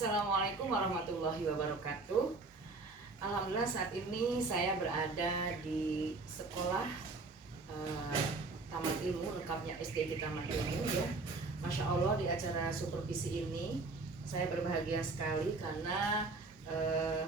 Assalamualaikum warahmatullahi wabarakatuh. Alhamdulillah saat ini saya berada di sekolah Taman Ilmu, lengkapnya SD di Taman Ilmu ya. Masya Allah, di acara supervisi ini saya berbahagia sekali karena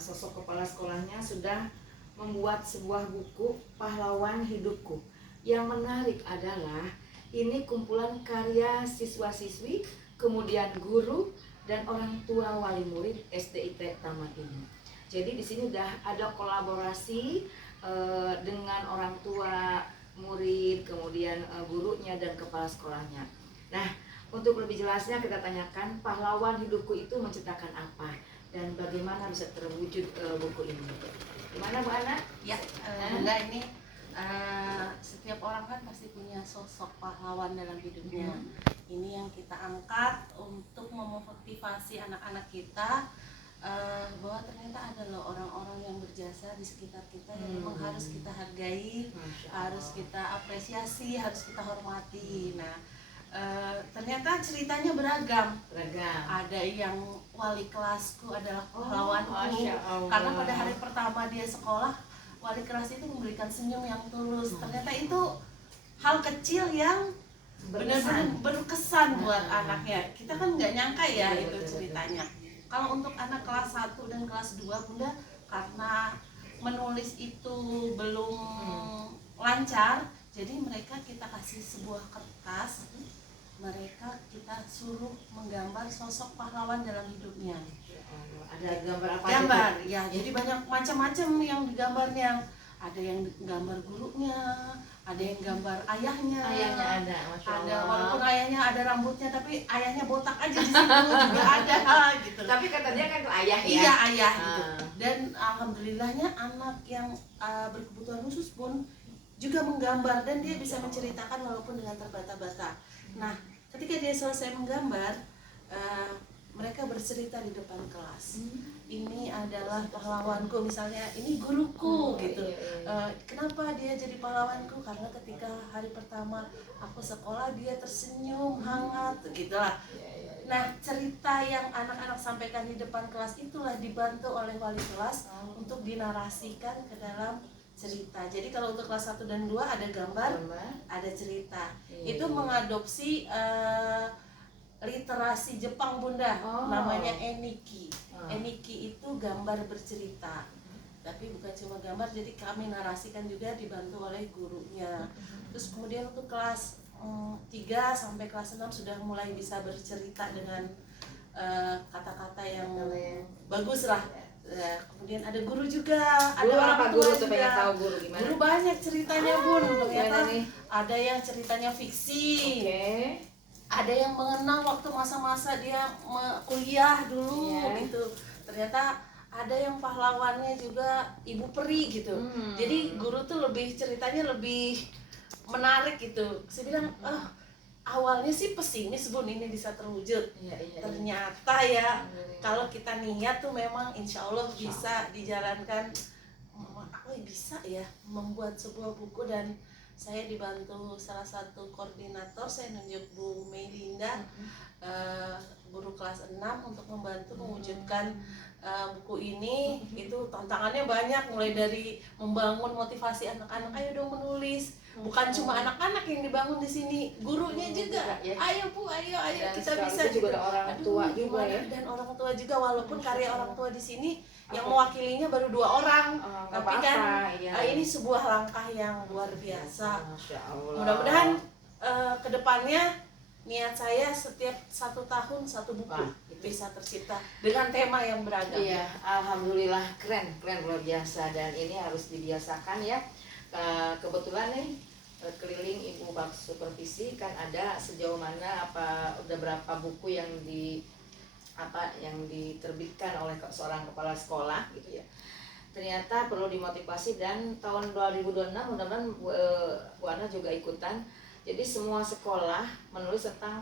sosok kepala sekolahnya sudah membuat sebuah buku Pahlawan Hidupku. Yang menarik adalah ini kumpulan karya siswa-siswi, kemudian guru dan orang tua wali murid SDIT Taman Ilmu. Jadi di sini udah ada kolaborasi dengan orang tua murid, kemudian gurunya dan kepala sekolahnya. Nah, untuk lebih jelasnya kita tanyakan Pahlawan Hidupku itu menceritakan apa dan bagaimana bisa terwujud buku ini. Gimana Bu Ana? Ya, Bunda, ini setiap orang kan pasti punya sosok pahlawan dalam hidupnya. Ini yang kita angkat untuk memotivasi anak-anak kita bahwa ternyata ada loh orang-orang yang berjasa di sekitar kita yang memang harus kita hargai, harus kita apresiasi, harus kita hormati. Nah, ternyata ceritanya beragam. Ada yang wali kelasku adalah pahlawanku, karena pada hari pertama dia sekolah, wali kelas itu memberikan senyum yang tulus. Ternyata itu hal kecil yang benar-benar berkesan buat anaknya. Kita kan nggak nyangka ya itu ceritanya. Kalau untuk anak kelas 1 dan kelas 2, Bunda, karena menulis itu belum lancar, jadi mereka kita kasih sebuah kertas, mereka kita suruh menggambar sosok pahlawan dalam hidupnya. Ada gambar apa? Gambar, ya. Jadi banyak macam-macam yang digambarnya. Ada yang gambar gurunya, ada yang gambar ayahnya. Ayahnya ada, Masya Allah. Ada, walaupun ayahnya ada rambutnya, tapi ayahnya botak aja di situ juga ada gitu. Tapi kata dia kan itu ayah ya. Iya, ayah gitu. Dan alhamdulillahnya anak yang berkebutuhan khusus pun juga menggambar dan dia bisa menceritakan walaupun dengan terbata-bata. Nah, ketika dia selesai menggambar, mereka bercerita di depan kelas. Ini adalah pahlawanku, misalnya ini guruku gitu. Kenapa dia jadi pahlawanku? Karena ketika hari pertama aku sekolah dia tersenyum hangat gitulah. Nah, cerita yang anak-anak sampaikan di depan kelas itulah dibantu oleh wali kelas untuk dinarasikan ke dalam cerita. Jadi kalau untuk kelas 1 dan 2 ada gambar, ada cerita. Itu mengadopsi literasi Jepang, Bunda. Namanya Eniki. Eniki itu gambar bercerita. Tapi bukan cuma gambar, jadi kami narasikan juga dibantu oleh gurunya. Terus kemudian untuk kelas 3 sampai kelas 6 sudah mulai bisa bercerita dengan kata-kata yang bagus lah. Kemudian ada guru juga, ada orang tua juga. Pengen tahu guru gimana? Guru banyak ceritanya, Bun. Ternyata ada yang ceritanya fiksi. Ada yang mengenang waktu masa-masa dia kuliah dulu gitu. Ternyata ada yang pahlawannya juga Ibu Peri gitu. Jadi guru tuh lebih ceritanya lebih menarik gitu. Saya bilang, awalnya sih pesimis, Bun, ini bisa terwujud. Ternyata ya kalau kita niat tuh memang insya Allah bisa dijalankan. Bisa ya membuat sebuah buku, dan saya dibantu salah satu koordinator, saya nunjuk Bu Melinda, guru kelas 6 untuk membantu mewujudkan buku ini. Itu tantangannya banyak, mulai dari membangun motivasi anak-anak, ayo dong menulis. Bukan cuma anak-anak yang dibangun di sini, gurunya juga. Ayo Bu, ayo kita bisa juga. Orang tua juga ya. Dan orang tua juga, walaupun karya orang tua di sini yang mewakilinya baru 2 orang, tapi kan ini sebuah langkah yang luar biasa. Mudah-mudahan kedepannya niat saya setiap 1 tahun 1 buku bisa tercipta dengan tema yang beragam. Iya, alhamdulillah keren luar biasa, dan ini harus dibiasakan ya. Kebetulan nih keliling Ibu Bak Supervisi kan ada sejauh mana udah berapa buku yang diterbitkan oleh seorang kepala sekolah gitu ya. Ternyata perlu dimotivasi, dan tahun 2026 mudah-mudahan Bu Ana juga ikutan. Jadi semua sekolah menulis tentang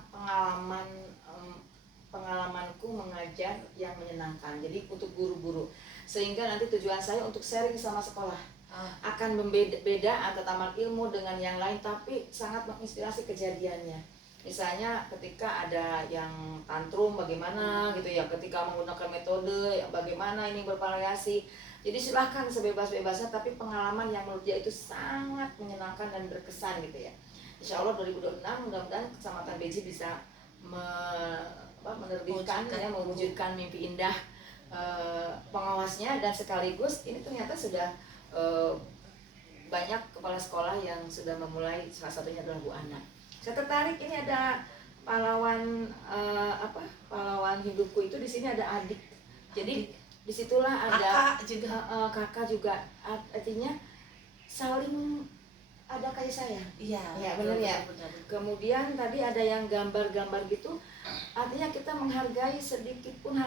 pengalamanku mengajar yang menyenangkan. Jadi untuk guru-guru, sehingga nanti tujuan saya untuk sharing sama sekolah. Akan beda antara Taman Ilmu dengan yang lain, tapi sangat menginspirasi kejadiannya. Misalnya ketika ada yang tantrum bagaimana gitu ya, ketika menggunakan metode yang bagaimana ini bervariasi. Jadi silahkan sebebas-bebasnya, tapi pengalaman yang menurut dia itu sangat menyenangkan dan berkesan gitu ya. Insya Allah 2026 mudah-mudahan Kecamatan Beji bisa menerbitkan ya, mewujudkan mimpi indah pengawasnya, dan sekaligus ini ternyata sudah banyak kepala sekolah yang sudah memulai, salah satunya adalah Bu Ana. Saya tertarik, ini ada pahlawan pahlawan hidupku itu, di sini ada adik. Jadi disitulah ada kakak juga, artinya saling ada kasih sayang. Iya, ya benar ya. Kemudian tadi ada yang gambar-gambar gitu, artinya kita menghargai sedikit pun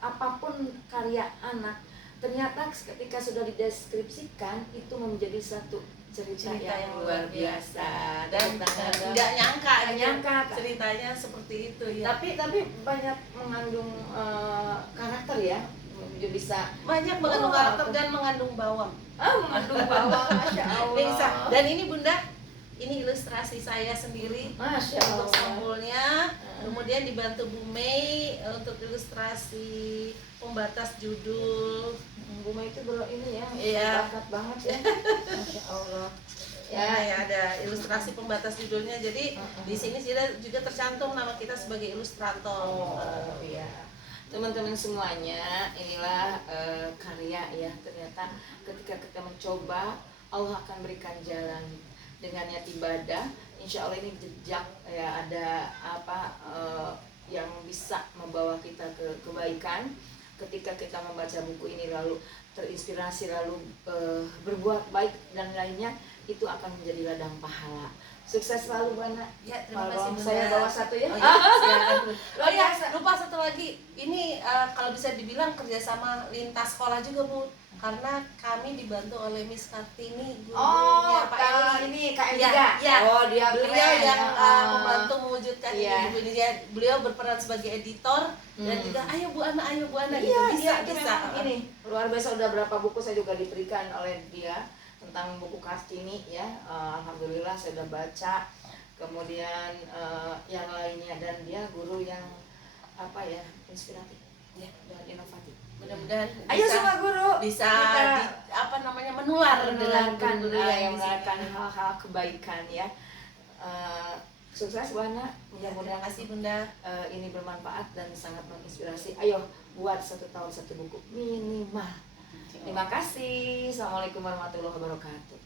apapun karya anak. Ternyata ketika sudah dideskripsikan itu menjadi satu cerita yang luar biasa, dan nggak nyangka ceritanya seperti itu ya. Tapi banyak mengandung karakter ya, bisa banyak mengandung karakter dan mengandung bawang. Mengandung bawang, masya Allah. Dan ini Bunda, ini ilustrasi saya sendiri untuk sampulnya. Kemudian dibantu Bu Mei untuk ilustrasi pembatas judul. Bu Mei itu ini ya, bakat banget ya. Masya Allah. Ya, ada ilustrasi pembatas judulnya. Jadi di sini juga tercantum nama kita sebagai ilustrator. Oh iya. Teman-teman semuanya, inilah karya ya. Ternyata ketika kita mencoba, Allah akan berikan jalan. Dengan niat ibadah, insya Allah ini jejak ya, ada yang bisa membawa kita ke kebaikan. Ketika kita membaca buku ini lalu terinspirasi, lalu berbuat baik dan lainnya, itu akan menjadi ladang pahala. Sukses selalu Bu Ana. Ya, terima kasih Bunda. Saya bawa satu ya. Lupa satu lagi. Ini kalau bisa dibilang kerjasama lintas sekolah juga Bu, karena kami dibantu oleh Miss Kartini, gurunya Pak Eli. Ini KM juga. Ya. Dia beliau keren, yang membantu mewujudkan ini. Beliau berperan sebagai editor dan juga ayo Bu Ana gitu. Bisa. Ini luar biasa, udah berapa buku saya juga diberikan oleh dia tentang buku Kartini ya. Alhamdulillah saya udah baca. Kemudian yang lainnya, dan dia guru yang inspiratif ya, dan inovatif. Mudah-mudahan ayo semua guru bisa menular dengan guru yang melakukan hal-hal kebaikan ya. Sukses Bu Ana, mudah-mudahan kasih Bunda. Ini bermanfaat dan sangat menginspirasi. Ayo buat 1 tahun 1 buku minimal. Terima kasih. Assalamualaikum warahmatullahi wabarakatuh.